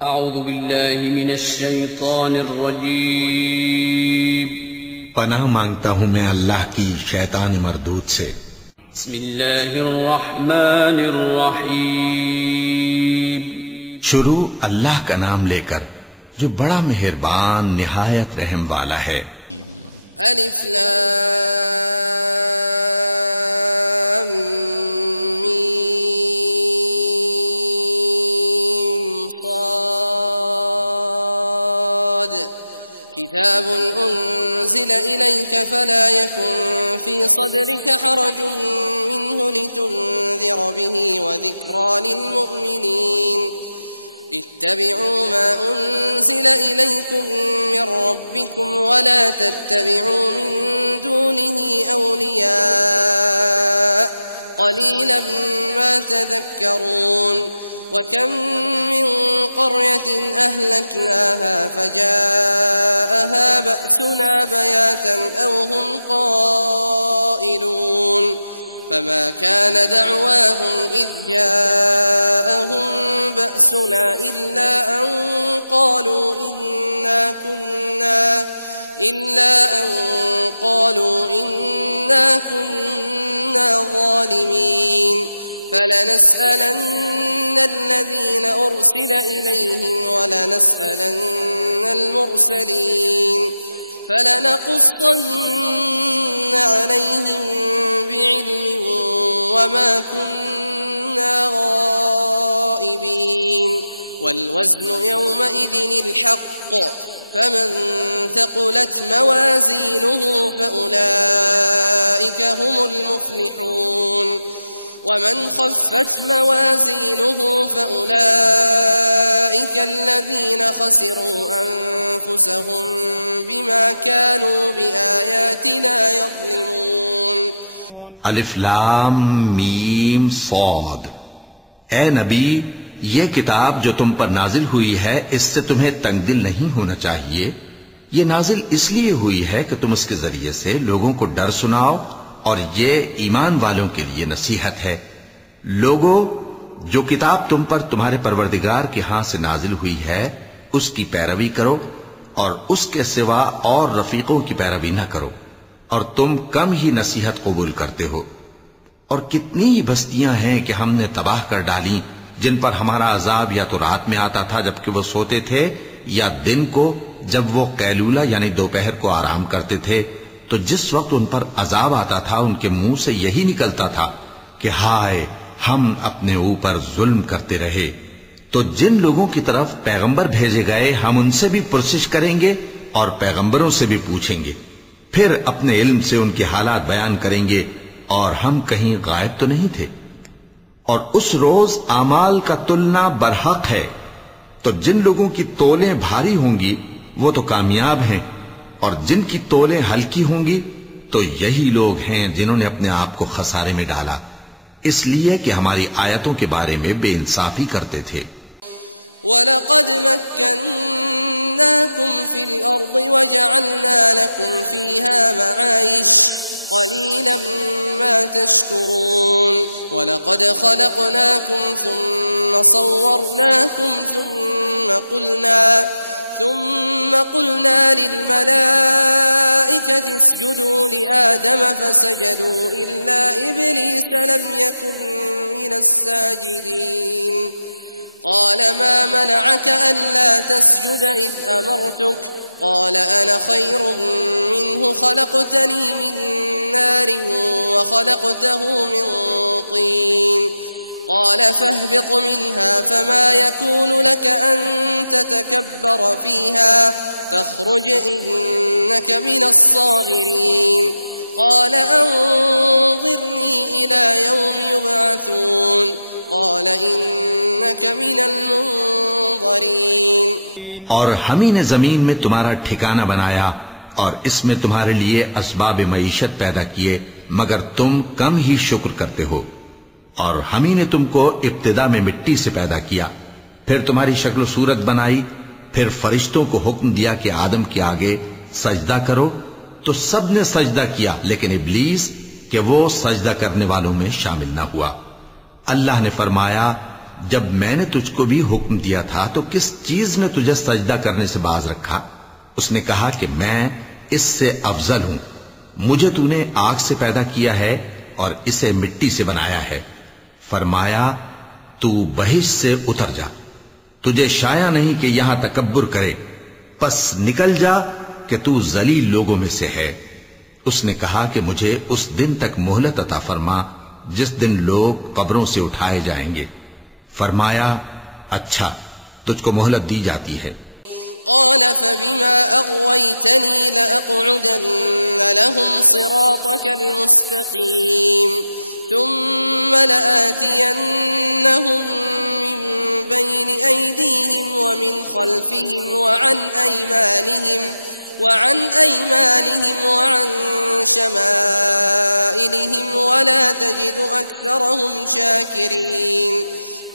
अऊज़ु बिल्लाहि मिनश शैतानिर रजीम। पनाह मांगता हूँ मैं अल्लाह की शैतान मरदूद से। बिस्मिल्लाहिर रहमानिर रहीम। शुरू अल्लाह का नाम लेकर जो बड़ा मेहरबान निहायत रहम वाला है। अलिफ लाम मीम साद किताबुन उन्ज़िल इलैक फला यकुन फी सदरिक हरजुन मिन्हु लितुन्ज़िर बिही व ज़िक्रा लिलमुअ्मिनीन इत्तबि'ू मा उन्ज़िल इलैकुम मिन रब्बिकुम वला तत्तबि'ू मिन दूनिही औलिया क़लीलन मा तज़क्करून वकम मिन क़र्यतिन अहलकनाहा फजाअहा बअसुना बयातन औ हुम क़ाइलून فما كان دعواهم إذ جاءهم بأسنا إلا أن قالوا إنا كنا ظالمين فلنسألن الذين أرسل إليهم ولنسألن المرسلين فلنقصن عليهم بعلم وما كنا غائبين والوزن يومئذ الحق فمن ثقلت موازينه فأولئك هم المفلحون ومن خفت موازينه فأولئك الذين خسروا أنفسهم بما كانوا بآياتنا يظلمون अलिफ लाम मीम सौद। ए नबी, ये किताब जो तुम पर नाजिल हुई है इससे तुम्हें तंगदिल नहीं होना चाहिए। ये नाजिल इसलिए हुई है कि तुम इसके जरिए से लोगों को डर सुनाओ और ये ईमान वालों के लिए नसीहत है। लोगों, जो किताब तुम पर तुम्हारे परवरदिगार के हाथ से नाजिल हुई है उसकी पैरवी करो और उसके सिवा और रफीकों की पैरवी न करो, और तुम कम ही नसीहत कबूल करते हो। और कितनी ही बस्तियां हैं कि हमने तबाह कर डाली जिन पर हमारा अजाब या तो रात में आता था जबकि वो सोते थे, या दिन को जब वो कैलूला यानी दोपहर को आराम करते थे। तो जिस वक्त उन पर अजाब आता था उनके मुंह से यही निकलता था कि हाय, हम अपने ऊपर जुल्म करते रहे। तो जिन लोगों की तरफ पैगंबर भेजे गए हम उनसे भी पुरसिश करेंगे और पैगंबरों से भी पूछेंगे, फिर अपने इल्म से उनके हालात बयान करेंगे और हम कहीं गायब तो नहीं थे। और उस रोज आमाल का तुलना बरहक है, तो जिन लोगों की तोलें भारी होंगी वो तो कामयाब हैं, और जिनकी तोलें हल्की होंगी तो यही लोग हैं जिन्होंने अपने आप को खसारे में डाला, इसलिए कि हमारी आयतों के बारे में बेइंसाफी करते थे। वलक़द मक्कन्नाकुम फिल अर्द वजअलना लकुम फीहा मआइश क़लीलन मा तशकुरून वलक़द ख़लक़नाकुम थुम्मा सव्वरनाकुम ثم قلنا للملائكة اسجدوا لآدم فسجدوا إلا إبليس لم يكن من الساجدين قال ما منعك ألا تسجد إذ أمرتك قال أنا خير منه خلقتني من نار وخلقته من طين قال فاهبط منها فما يكون لك أن تتكبر فيها فاخرج إنك من الصاغرين قال أنظرني إلى يوم يبعثون قال إنك من المنظرين। और हम ही ने जमीन में तुम्हारा ठिकाना बनाया और इसमें तुम्हारे लिए असबाब मईशत पैदा किए, मगर तुम कम ही शुक्र करते हो। और हम ही ने तुमको इब्तिदा में मिट्टी से पैदा किया, फिर तुम्हारी शक्ल सूरत बनाई, फिर फरिश्तों को हुक्म दिया कि आदम के आगे सजदा करो, तो सब ने सजदा किया, लेकिन इब्लीस कि वो सजदा करने वालों में शामिल न हुआ। अल्लाह ने फरमाया, जब मैंने तुझको भी हुक्म दिया था तो किस चीज ने तुझे सजदा करने से बाज रखा? उसने कहा कि मैं इससे अफजल हूं, मुझे तूने आग से पैदा किया है और इसे मिट्टी से बनाया है। फरमाया, तू बहिश्त से उतर जा, तुझे शाया नहीं कि यहां तकब्बुर करे, बस निकल जा कि तू जलील लोगों में से है। उसने कहा कि मुझे उस दिन तक मोहलत अता फरमा जिस दिन लोग कब्रों से उठाए जाएंगे। फरमाया, अच्छा, तुझको मोहलत दी जाती है। قال فبما أغويتني لأقعدن لهم صراطك المستقيم ثم لآتينهم من بين أيديهم ومن خلفهم وعن أيمانهم وعن شمائلهم ولا تجد أكثرهم شاكرين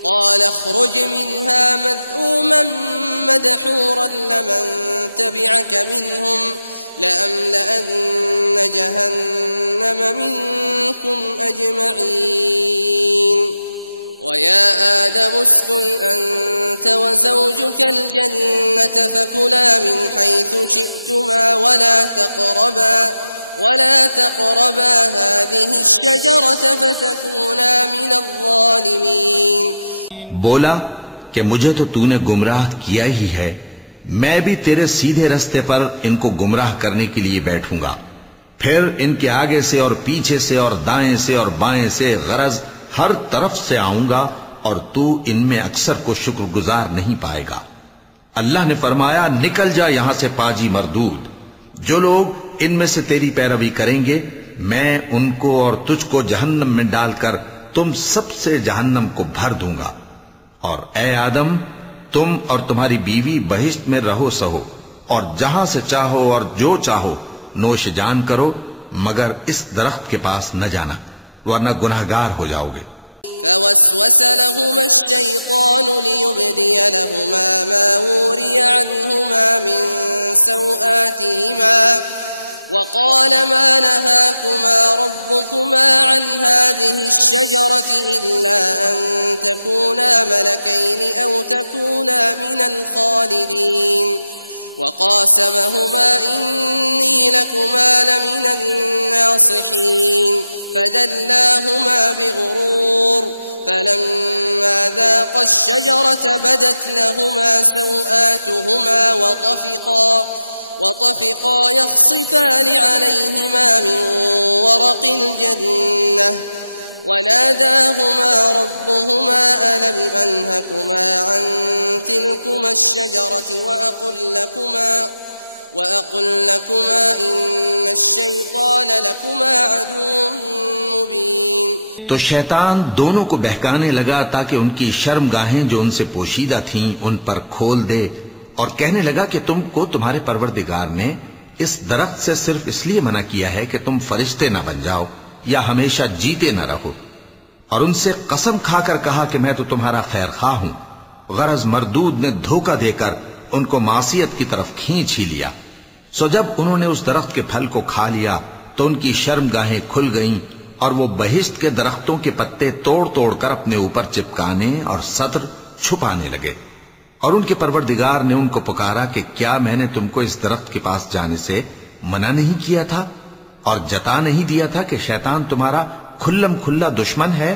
قال اخرج منها مذءوما مدحورا لمن تبعك منهم لأملأن جهنم منكم أجمعين ويا آدم اسكن أنت وزوجك الجنة فكلا من حيث شئتما ولا تقربا هذه الشجرة فتكونا من الظالمين। बोला कि मुझे तो तूने गुमराह किया ही है, मैं भी तेरे सीधे रास्ते पर इनको गुमराह करने के लिए बैठूंगा, फिर इनके आगे से और पीछे से और दाएं से और बाएं से गरज हर तरफ से आऊंगा और तू इनमें अक्सर को शुक्रगुजार नहीं पाएगा। अल्लाह ने फरमाया, निकल जा यहां से पाजी मरदूद, जो लोग इनमें से तेरी पैरवी करेंगे मैं उनको और तुझको जहन्नम में डालकर तुम सबसे जहन्नम को भर दूंगा। और ए आदम, तुम और तुम्हारी बीवी बहिश्त में रहो सहो और जहां से चाहो और जो चाहो नोश जान करो, मगर इस दरख्त के पास न जाना वरना गुनहगार हो जाओगे। فوسوس لهما الشيطان ليبدي لهما ما وري عنهما من سوآتهما وقال ما نهاكما ربكما عن هذه الشجرة إلا أن تكونا ملكين أو تكونا من الخالدين وقاسمهما إني لكما لمن الناصحين فدلاهما بغرور فلما ذاقا الشجرة بدت لهما سوآتهما وطفقا يخصفان عليهما من ورق الجنة وناداهما ربهما ألم أنهكما عن تلكما الشجرة وأقل لكما إن الشيطان لكما عدو मुबीन। तो शैतान दोनों को बहकाने लगा ताकि उनकी शर्मगाहें जो उनसे पोशीदा थीं उन पर खोल दे और कहने लगा कि तुमको तुम्हारे परवरदिगार ने इस दरख्त से सिर्फ इसलिए मना किया है कि तुम फरिश्ते न बन जाओ या हमेशा जीते न रहो। और उनसे कसम खाकर कहा कि मैं तो तुम्हारा खैर खां हूं। गरज मरदूद ने धोखा देकर उनको मासियत की तरफ खींच ही लिया। सो जब उन्होंने उस दरख्त के फल को खा लिया तो उनकी शर्मगाहें खुल गईं और वो बहिश्त के दरख्तों के पत्ते तोड़ तोड़ कर अपने ऊपर चिपकाने और सत्र छुपाने लगे। और उनके परवरदिगार ने उनको पुकारा कि क्या मैंने तुमको इस दरख्त के पास जाने से मना नहीं किया था और जता नहीं दिया था कि शैतान तुम्हारा खुल्लम खुल्ला दुश्मन है।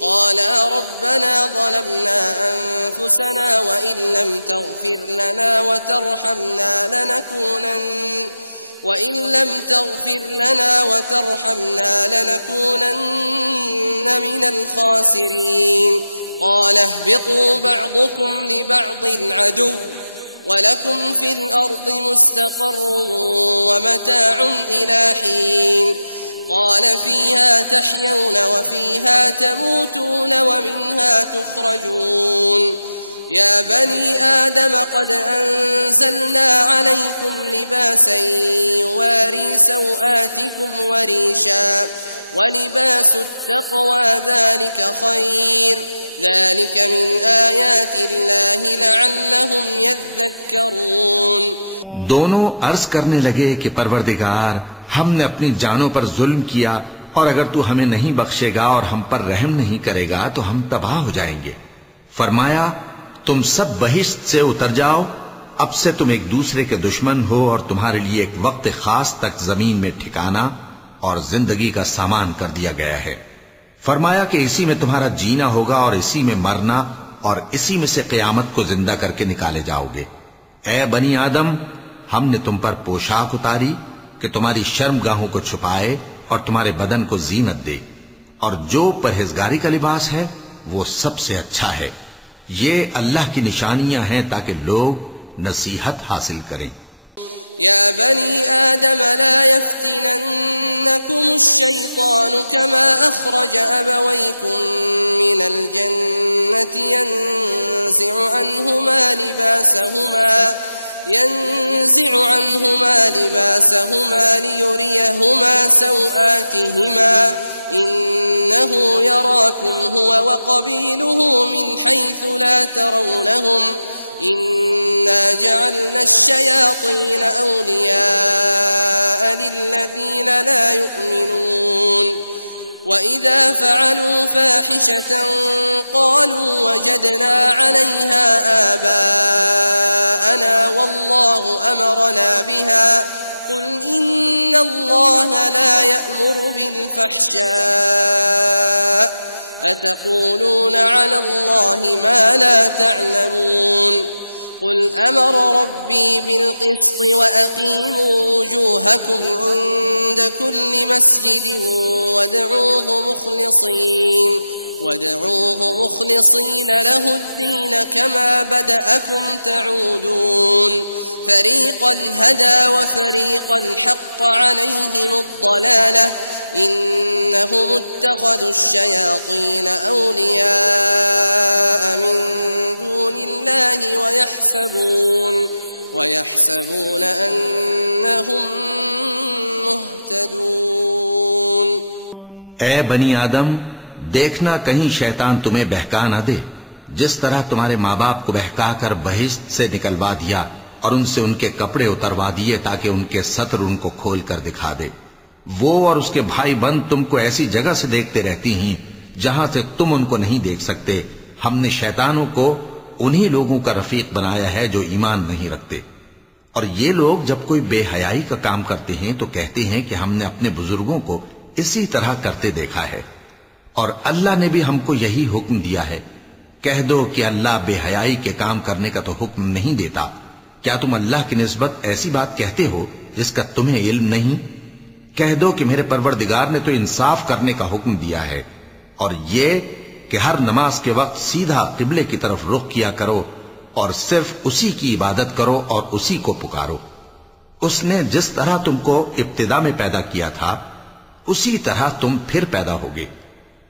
قالا ربنا ظلمنا أنفسنا وإن لم تغفر لنا وترحمنا لنكونن من الخاسرين قال اهبطوا بعضكم لبعض عدو ولكم في الأرض مستقر ومتاع إلى حين قال فيها تحيون وفيها تموتون ومنها تخرجون يا بني آدم قد أنزلنا عليكم لباسا يواري سوآتكم وريشا ولباس التقوى ذلك خير ذلك من آيات الله لعلهم يذكرون। दोनों अर्ज करने लगे कि परवरदिगार, हमने अपनी जानों पर जुल्म किया और अगर तू हमें नहीं बख्शेगा और हम पर रहम नहीं करेगा तो हम तबाह हो जाएंगे। फरमाया, तुम सब बहिश्त से उतर जाओ, अब से तुम एक दूसरे के दुश्मन हो और तुम्हारे लिए एक वक्त खास तक जमीन में ठिकाना और जिंदगी का सामान कर दिया गया है। फरमाया कि इसी में तुम्हारा जीना होगा और इसी में मरना और इसी में से क़यामत को जिंदा करके निकाले जाओगे। ए बनी आदम, हमने तुम पर पोशाक उतारी कि तुम्हारी शर्मगाहों को छुपाए और तुम्हारे बदन को जीनत दे, और जो परहेजगारी का लिबास है वो सबसे अच्छा है। ये अल्लाह की निशानियां हैं ताकि लोग नसीहत हासिल करें। या बनी आदम ला यफ्तिनन्नकुम अश-शैतान कमा अखरज अबवैकुम मिनल जन्नति ينزع عنهما لباسهما ليريهما سوآتهما إنه يراكم هو وقبيله من حيث لا ترونهم إنا جعلنا الشياطين أولياء للذين لا يؤمنون وإذا فعلوا فاحشة قالوا وجدنا عليها آباءنا والله أمرنا بها قل إن الله لا يأمر بالفحشاء أتقولون على الله ما لا تعلمون قل أمر ربي بالقسط وأقيموا وجوهكم عند كل مسجد وادعوه مخلصين له الدين كما بدأكم تعودون فريقا هدى وفريقا حق عليهم الضلالة إنهم اتخذوا الشياطين أولياء من دون الله ويحسبون أنهم مهتدون। ए बनी आदम, देखना कहीं शैतान तुम्हें बहका न दे, जिस तरह तुम्हारे माँ बाप को बहकाकर बहिश्त से निकलवा दिया और उनसे उनके कपड़े उतरवा दिए ताकि उनके सत्र उनको खोल कर दिखा दे। वो और उसके भाई बंद तुमको ऐसी जगह से देखते रहती हैं जहां से तुम उनको नहीं देख सकते। हमने शैतानों को उन्हीं लोगों का रफीक बनाया है जो ईमान नहीं रखते। और ये लोग जब कोई बेहयाई का काम करते हैं तो कहते हैं कि हमने अपने बुजुर्गों को इसी तरह करते देखा है और अल्लाह ने भी हमको यही हुक्म दिया है। कह दो कि अल्लाह बेहयाई के काम करने का तो हुक्म नहीं देता। क्या तुम अल्लाह की निस्बत ऐसी बात कहते हो जिसका तुम्हें इल्म नहीं? कह दो कि मेरे परवरदिगार ने तो इंसाफ करने का हुक्म दिया है और ये कि हर नमाज के वक्त सीधा किबले की तरफ रुख किया करो और सिर्फ उसी की इबादत करो और उसी को पुकारो। उसने जिस तरह तुमको इब्तिदा में पैदा किया था उसी तरह तुम फिर पैदा होगे।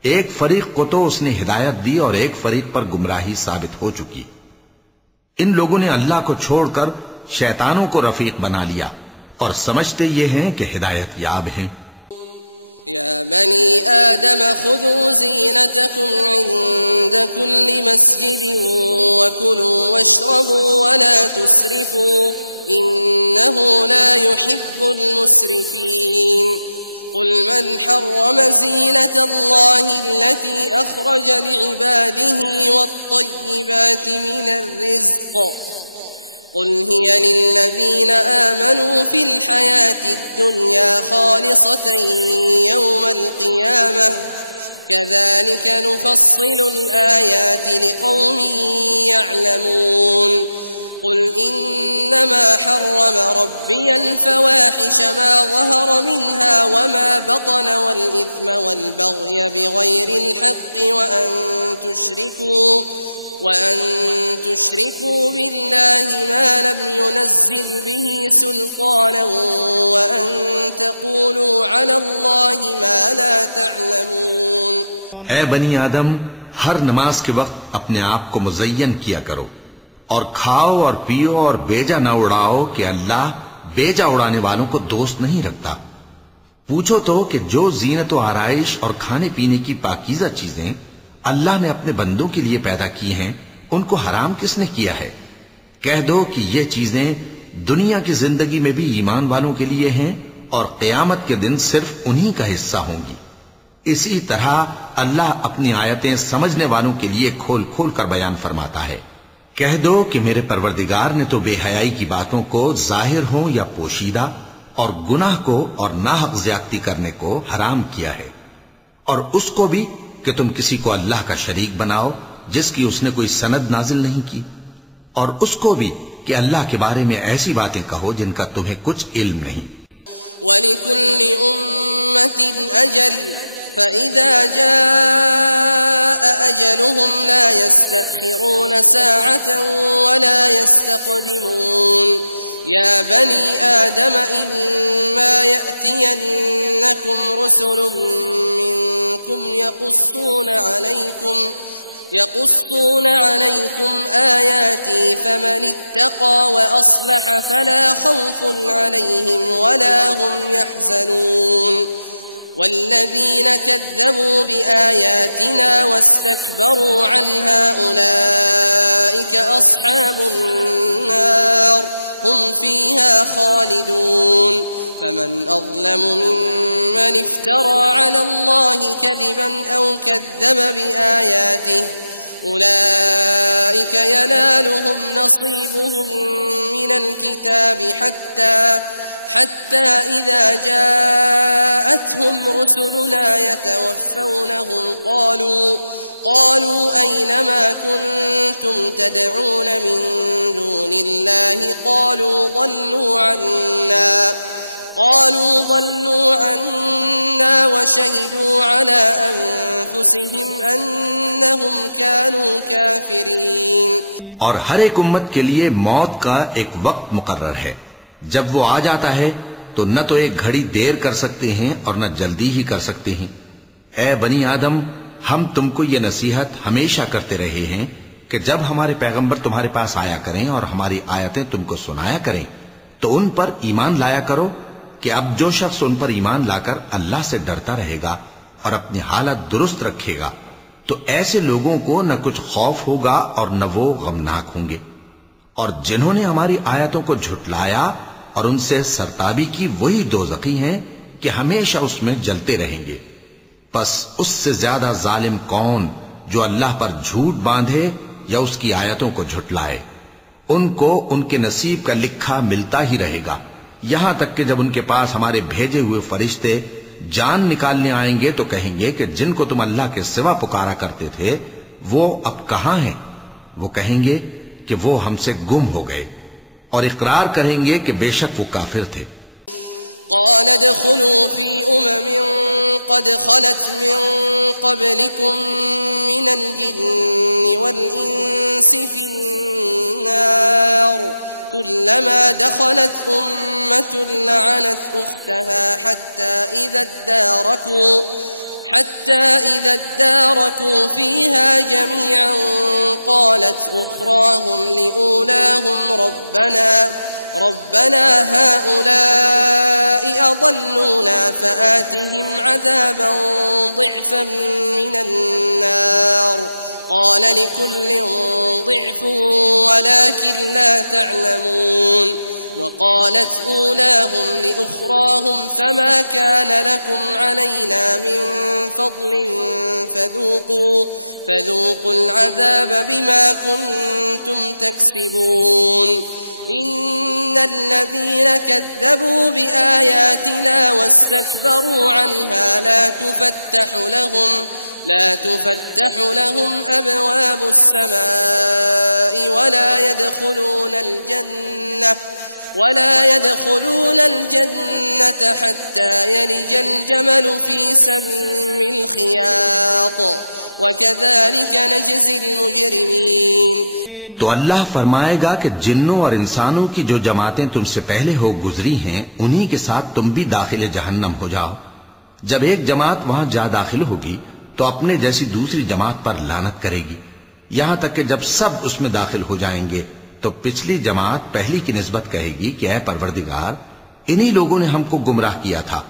एक फरीक को तो उसने हिदायत दी और एक फरीक पर गुमराही साबित हो चुकी। इन लोगों ने अल्लाह को छोड़कर शैतानों को रफीक बना लिया और समझते ये हैं कि हिदायत याब हैं। या बनी आदम खुदू ज़ीनतकुम इंद कुल्लि मस्जिदिन वकुलू वश्रबू वला तुस्रिफू इन्नहु ला युहिब्बुल मुस्रिफीन قل من حرم زينة الله التي أخرج لعباده والطيبات من الرزق قل هي للذين آمنوا في الحياة الدنيا خالصة يوم القيامة كذلك نفصل الآيات لقوم يعلمون قل إنما حرم ربي الفواحش ما ظهر منها وما بطن والإثم والبغي بغير الحق وأن تشركوا بالله ما لم ينزل به سلطانا وأن تقولوا على الله ما لا تعلمون। ऐ बनी आदम, हर नमाज के वक्त अपने आप को मुज़य्यन किया करो और खाओ और पियो और बेजा न उड़ाओ कि अल्लाह बेजा उड़ाने वालों को दोस्त नहीं रखता। पूछो तो कि जो जीनत व आराइश और खाने पीने की पाकीज़ा चीजें अल्लाह ने अपने बंदों के लिए पैदा की हैं उनको हराम किसने किया है? कह दो कि ये चीजें दुनिया की जिंदगी में भी ईमान वालों के लिए हैं और क़यामत के दिन सिर्फ उन्हीं का हिस्सा होंगी। इसी तरह अल्लाह अपनी आयतें समझने वालों के लिए खोल खोल कर बयान फरमाता है। कह दो कि मेरे परवरदिगार ने तो बेहयाई की बातों को जाहिर हो या पोशीदा और गुनाह को और नाहक ज्यादती करने को हराम किया है, और उसको भी कि तुम किसी को अल्लाह का शरीक बनाओ जिसकी उसने कोई सनद नाजिल नहीं की, और उसको भी कि अल्लाह के बारे में ऐसी बातें कहो जिनका तुम्हें कुछ इल्म नहीं। वलिकुल्लि उम्मतिन अजल फइज़ा जाअ अजलुहुम ला यस्तअखिरून साअतन वला यस्तक़दिमून। या बनी आदम इम्मा यअतियन्नकुम रुसुलुम मिनकुम यक़ुस्सून अलैकुम आयाती फमन इत्तक़ा व अस्लह फला खौफुन अलैहिम वला हुम यहज़नून। वल्लज़ीन कज़्ज़बू बिआयातिना वस्तकबरू अन्हा उलाइक अस्हाबुन नार हुम फीहा खालिदून। फमन अज़लमु मिम्मन इफ्तरा अला अल्लाहि कज़िबन औ कज़्ज़ब बिआयातिहि उलाइक यनालुहुम नसीबुहुम मिनल किताबि हत्ता इज़ा जाअतहुम रुसुलुना यतवफ़्फ़ौनहुम قالوا أين ما كنتم تدعون من دون الله قالوا ضلوا عنا وشهدوا على أنفسهم أنهم كانوا كافرين। और हर एक उम्मत के लिए मौत का एक वक्त मुकर्रर है। जब वो आ जाता है तो न तो एक घड़ी देर कर सकते हैं और न जल्दी ही कर सकते हैं। ऐ बनी आदम, हम तुमको ये नसीहत हमेशा करते रहे हैं कि जब हमारे पैगंबर तुम्हारे पास आया करें और हमारी आयतें तुमको सुनाया करें तो उन पर ईमान लाया करो कि अब जो शख्स उन पर ईमान लाकर अल्लाह से डरता रहेगा और अपनी हालत दुरुस्त रखेगा तो ऐसे लोगों को न कुछ खौफ होगा और न वो गमनाक होंगे। और जिन्होंने हमारी आयतों को झुटलाया और उनसे सरताबी की वही दोज़खी हैं कि हमेशा उसमें जलते रहेंगे। बस उससे ज्यादा जालिम कौन जो अल्लाह पर झूठ बांधे या उसकी आयतों को झुटलाए। उनको उनके नसीब का लिखा मिलता ही रहेगा, यहां तक कि जब उनके पास हमारे भेजे हुए फरिश्ते जान निकालने आएंगे तो कहेंगे कि जिनको तुम अल्लाह के सिवा पुकारा करते थे वो अब कहां हैं। वो कहेंगे कि वो हमसे गुम हो गए, और इकरार करेंगे कि बेशक वो काफिर थे। قال ادخلوا في قد خلت من قبلكم من الجن والإنس في النار كلما دخلت أمة لعنت أختها حتى إذا اداركوا فيها جميعا قالت أخراهم لأولاهم ربنا هؤلاء أضلونا فآتهم عذابا ضعفا من النار قال لكل ضعف ولكن لا تعلمون وقالت أولاهم لأخراهم فما كان لكم علينا من فضل فذوقوا العذاب بما كنتم تكسبون إن الذين كذبوا بآياتنا واستكبروا عنها لا تفتح لهم أبواب السماء ولا يدخلون الجنة حتى يلج الجمل في سم الخياط وكذلك نجزي المجرمين। तो अल्लाह फरमाएगा कि जिन्नों और इंसानों की जो जमातें तुमसे पहले हो गुजरी हैं उन्हीं के साथ तुम भी दाखिले जहन्नम हो जाओ। जब एक जमात वहां जा दाखिल होगी तो अपने जैसी दूसरी जमात पर लानत करेगी, यहां तक कि जब सब उसमें दाखिल हो जाएंगे तो पिछली जमात पहली की निस्बत कहेगी कि ऐ परवरदिगार, इन्हीं लोगों ने हमको गुमराह किया था,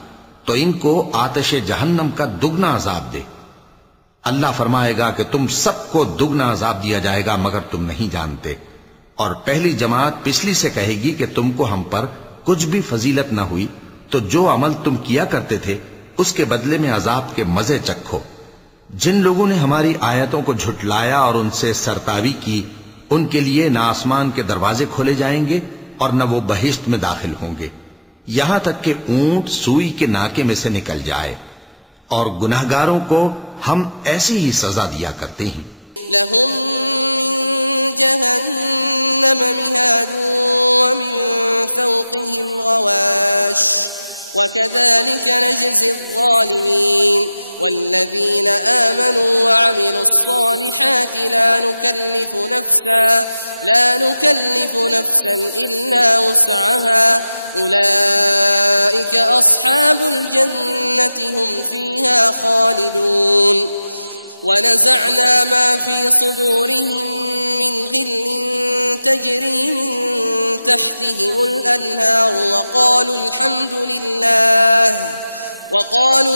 तो इनको आतिश जहन्नम का दुगना अजाब दे। अल्लाह फरमाएगा कि तुम सबको दुगना अजाब दिया जाएगा मगर तुम नहीं जानते। और पहली जमात पिछली से कहेगी कि तुमको हम पर कुछ भी फजीलत न हुई, तो जो अमल तुम किया करते थे उसके बदले में अजाब के मजे चखो। जिन लोगों ने हमारी आयतों को झुटलाया और उनसे सरतावी की, उनके लिए न आसमान के दरवाजे खोले जाएंगे और न वो बहिश्त में दाखिल होंगे, यहां तक कि ऊंट सुई के नाके में से निकल जाए। और गुनाहगारों को हम ऐसी ही सजा दिया करते हैं। लहुम मिन जहन्नम मिहादुन व मिन फौक़िहिम गवाश वकज़ालिक नजज़ी ज़्ज़ालिमीन वल्लज़ीन आमनू वअमिलू स्सालिहाति ला नुकल्लिफु नफ्सन इल्ला वुस्अहा उलाइक अस्हाबुल जन्नति हुम फीहा खालिदून ونزعنا ما في صدورهم من غل تجري من تحتهم الأنهار وقالوا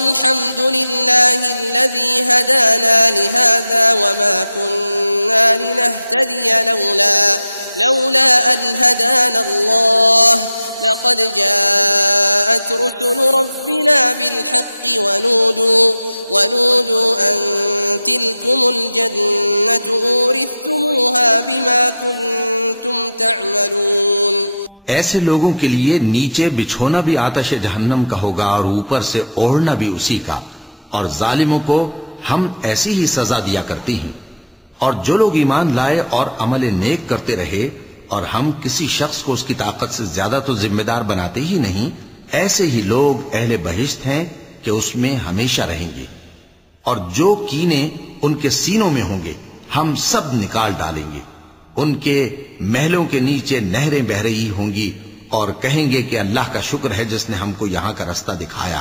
الحمد لله الذي هدانا لهذا وما كنا لنهتدي لولا أن هدانا الله لقد جاءت رسل ربنا بالحق ونودوا أن تلكم الجنة أورثتموها بما كنتم تعملون। ऐसे लोगों के लिए नीचे बिछोना भी आतश जहन्नम का होगा और ऊपर से ओढ़ना भी उसी का, और जालिमों को हम ऐसी ही सजा दिया करती हैं। और जो लोग ईमान लाए और अमल नेक करते रहे, और हम किसी शख्स को उसकी ताकत से ज्यादा तो जिम्मेदार बनाते ही नहीं, ऐसे ही लोग अहले बहिश्त हैं कि उसमें हमेशा रहेंगे। और जो कीने उनके सीनों में होंगे हम सब निकाल डालेंगे। उनके महलों के नीचे नहरें बह रही होंगी और कहेंगे कि अल्लाह का शुक्र है जिसने हमको यहां का रास्ता दिखाया,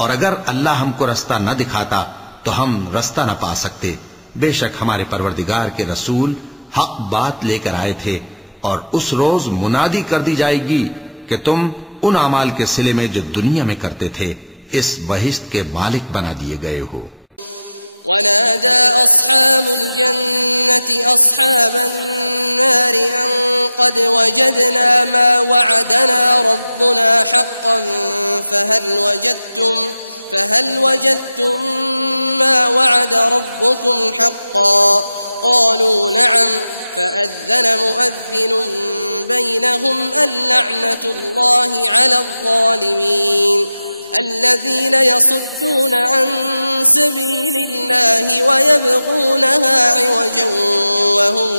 और अगर अल्लाह हमको रास्ता न दिखाता तो हम रास्ता न पा सकते। बेशक हमारे परवरदिगार के रसूल हक बात लेकर आए थे, और उस रोज मुनादी कर दी जाएगी कि तुम उन अमाल के सिले में जो दुनिया में करते थे इस बहिश्त के मालिक बना दिए गए हो। वनादा अस्हाबुल जन्नति अस्हाबन नार अन क़द वजदना मा वअदना रब्बुना हक़्क़न फहल वजदतुम मा वअद रब्बुकुम हक़्क़न क़ालू नअम फअज़्ज़न मुअज़्ज़िनुन बैनहुम अल्लअनतुल्लाहि अलज़्ज़ालिमीन الذين يصدون عن سبيل الله ويبغونها عوجا وهم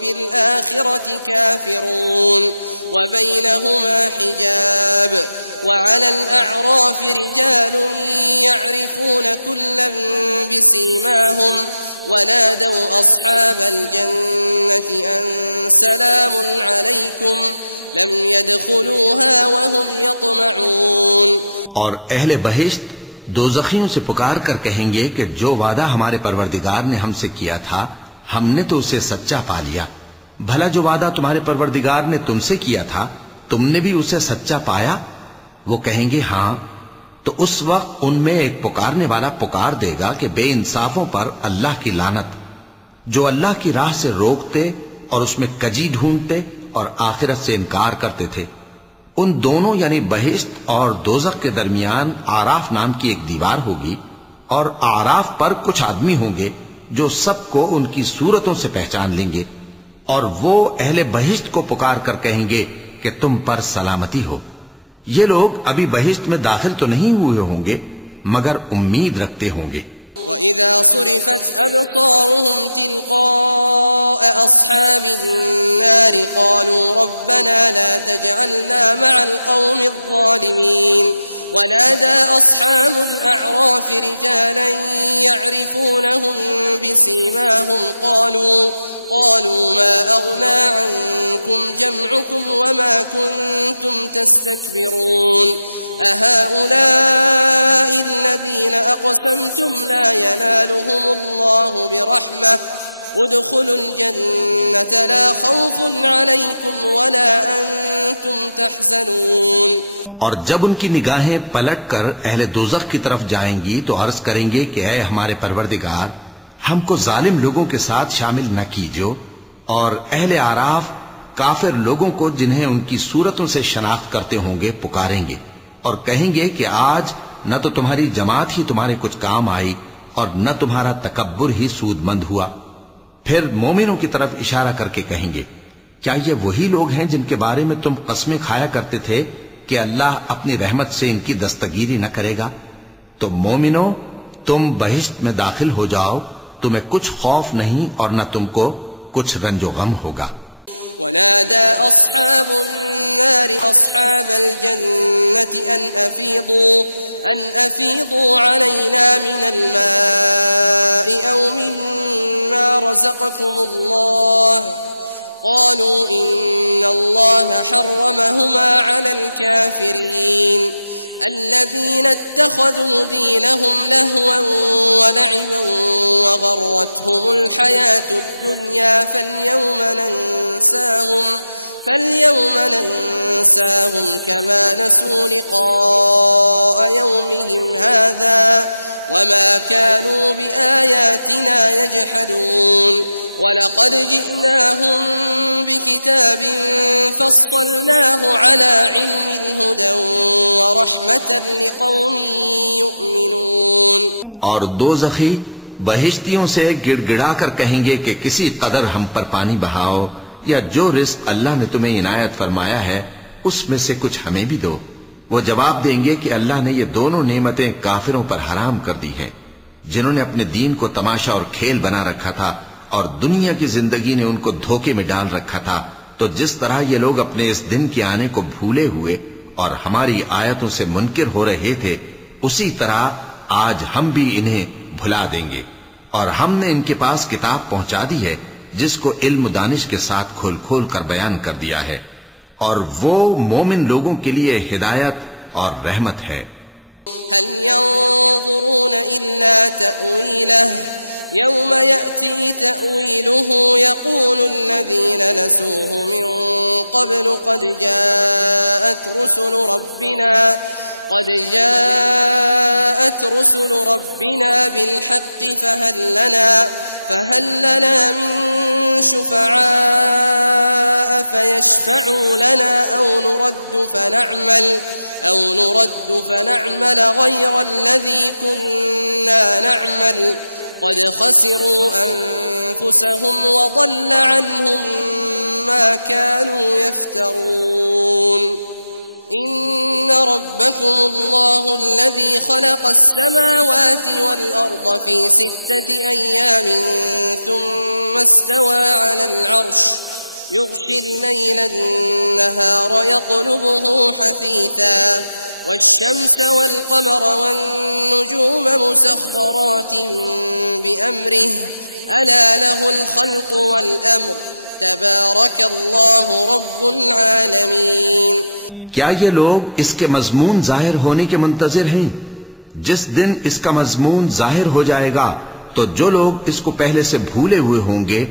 بالآخرة كافرون وبينهما حجاب وعلى الأعراف رجال يعرفون كلا بسيماهم ونادوا أصحاب الجنة أن سلام عليكم لم يدخلوها وهم يطمعون। और अहले बहिश्त दोज़खियों से पुकार कर कहेंगे कि जो वादा हमारे परवरदिगार ने हमसे किया था हमने तो उसे सच्चा पा लिया। भला जो वादा तुम्हारे परवरदिगार ने तुमसे किया था तुमने भी उसे सच्चा पाया? वो कहेंगे हाँ। तो उस वक्त उनमें एक पुकारने वाला पुकार देगा कि बेइंसाफों पर अल्लाह की लानत, जो अल्लाह की राह से रोकते और उसमें कजी ढूंढते और आखिरत से इनकार करते थे। उन दोनों यानी बहिश्त और दोज़ख के दरमियान आराफ नाम की एक दीवार होगी, और आराफ पर कुछ आदमी होंगे जो सबको उनकी सूरतों से पहचान लेंगे, और वो अहले बहिश्त को पुकार कर कहेंगे कि तुम पर सलामती हो। ये लोग अभी बहिश्त में दाखिल तो नहीं हुए होंगे मगर उम्मीद रखते होंगे। وإذا صرفت أبصارهم تلقاء أصحاب النار قالوا ربنا لا تجعلنا مع القوم الظالمين ونادى أصحاب الأعراف رجالا يعرفونهم بسيماهم قالوا ما أغنى عنكم جمعكم وما كنتم تستكبرون أهؤلاء الذين أقسمتم لا ينالهم الله برحمة ادخلوا الجنة لا خوف عليكم ولا أنتم تحزنون। और जब उनकी निगाहें पलट कर अहले दोज़ख की तरफ जाएंगी तो अर्ज करेंगे कि ऐ हमारे परवरदिगार, हमको जालिम लोगों के साथ शामिल न कीजिए। और अहले आराफ काफिर लोगों को जिन्हें उनकी सूरतों से शनाख्त करते होंगे पुकारेंगे और कहेंगे कि आज न तो तुम्हारी जमात ही तुम्हारे कुछ काम आई और न तुम्हारा तकब्बुर ही सूदमंद हुआ। फिर मोमिनों की तरफ इशारा करके कहेंगे, क्या ये वही लोग हैं जिनके बारे में तुम कस्में खाया करते थे कि अल्लाह अपनी रहमत से इनकी दस्तगीरी न करेगा? तो मोमिनो, तुम बहिश्त में दाखिल हो जाओ, तुम्हें कुछ खौफ नहीं और न तुमको कुछ रंजो गम होगा। वनादा अस्हाबु अन्नार अस्हाबल जन्नति अन अफीदू अलैना मिनल माइ औ मिम्मा रज़क़कुमुल्लाह क़ालू इन्नल्लाह हर्रमहुमा अलल काफ़िरीन الذين اتخذوا دينهم لهوا ولعبا وغرتهم الحياة الدنيا فاليوم ننساهم كما نسوا لقاء يومهم هذا وما كانوا بآياتنا يجحدون ولقد جئناهم بكتاب فصلناه على علم هدى ورحمة لقوم يؤمنون। और दोज़खी बहिश्तियों से गिड़गिड़ा कर कहेंगे कि किसी कदर हम पर पानी बहाओ, या जो रिज़्क़ अल्लाह ने तुम्हें इनायत फरमाया है उसमें से कुछ हमें भी दो। वो जवाब देंगे कि अल्लाह ने ये दोनों नेमतें काफिरों पर हराम कर दी हैं, जिन्होंने अपने दीन को तमाशा और खेल बना रखा था और दुनिया की जिंदगी ने उनको धोखे में डाल रखा था। तो जिस तरह ये लोग अपने इस दिन के आने को भूले हुए और हमारी आयतों से मुनकिर हो रहे थे, उसी तरह आज हम भी इन्हें भुला देंगे। और हमने इनके पास किताब पहुंचा दी है जिसको इल्म दानिश के साथ खोल खोल कर बयान कर दिया है, और वो मोमिन लोगों के लिए हिदायत और रहमत है। हल यंज़ुरून इल्ला तअवीलह यौम यअती तअवीलुहु यक़ूलु अल्लज़ीना नसूहु मिन क़ब्लु क़द जाअत रुसुलु रब्बिना बिलहक़्क़ فهل لنا من شفعاء فيشفعوا لنا أو نرد فنعمل غير الذي كنا نعمل قد خسروا أنفسهم وضل عنهم ما كانوا يفترون إن ربكم الله الذي خلق السماوات والأرض في 6 أيام ثم استوى على العرش يغشي الليل النهار يطلبه حثيثا والشمس والقمر والنجوم مسخرات بأمره ألا له الخلق والأمر تبارك الله رب العالمين। क्या ये लोग इसके मजमून जाहिर होने के मुंतजिर हैं? जिस दिन इसका मजमून जाहिर हो जाएगा तो जो लोग इसको पहले से भूले हुए होंगे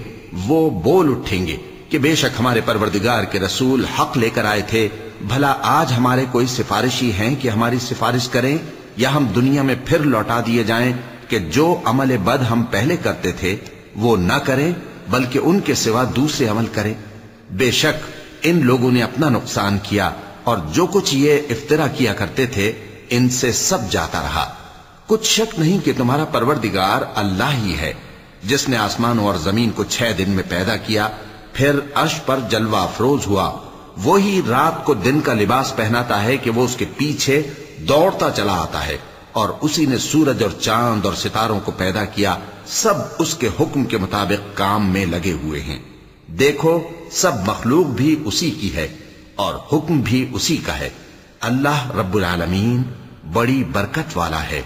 वो बोल उठेंगे कि बेशक हमारे परवरदिगार के रसूल हक लेकर आए थे। भला आज हमारे कोई सिफारिशी हैं कि हमारी सिफारिश करें, या हम दुनिया में फिर लौटा दिए जाएं कि जो अमल बद हम पहले करते थे वो न करें बल्कि उनके सिवा दूसरे अमल करें। बेशक इन लोगों ने अपना नुकसान किया और जो कुछ ये इफ्तिरा किया करते थे इनसे सब जाता रहा। कुछ शक नहीं कि तुम्हारा परवरदिगार अल्लाह ही है जिसने आसमानों और जमीन को 6 दिन में पैदा किया, फिर अर्श पर जलवा अफरोज हुआ। वो ही रात को दिन का लिबास पहनाता है कि वो उसके पीछे दौड़ता चला आता है, और उसी ने सूरज और चांद और सितारों को पैदा किया। सब उसके हुक्म के मुताबिक काम में लगे हुए हैं। देखो, सब मखलूक भी उसी की है और हुक्म भी उसी का है। अल्लाह रब्बुल आलमीन बड़ी बरकत वाला है।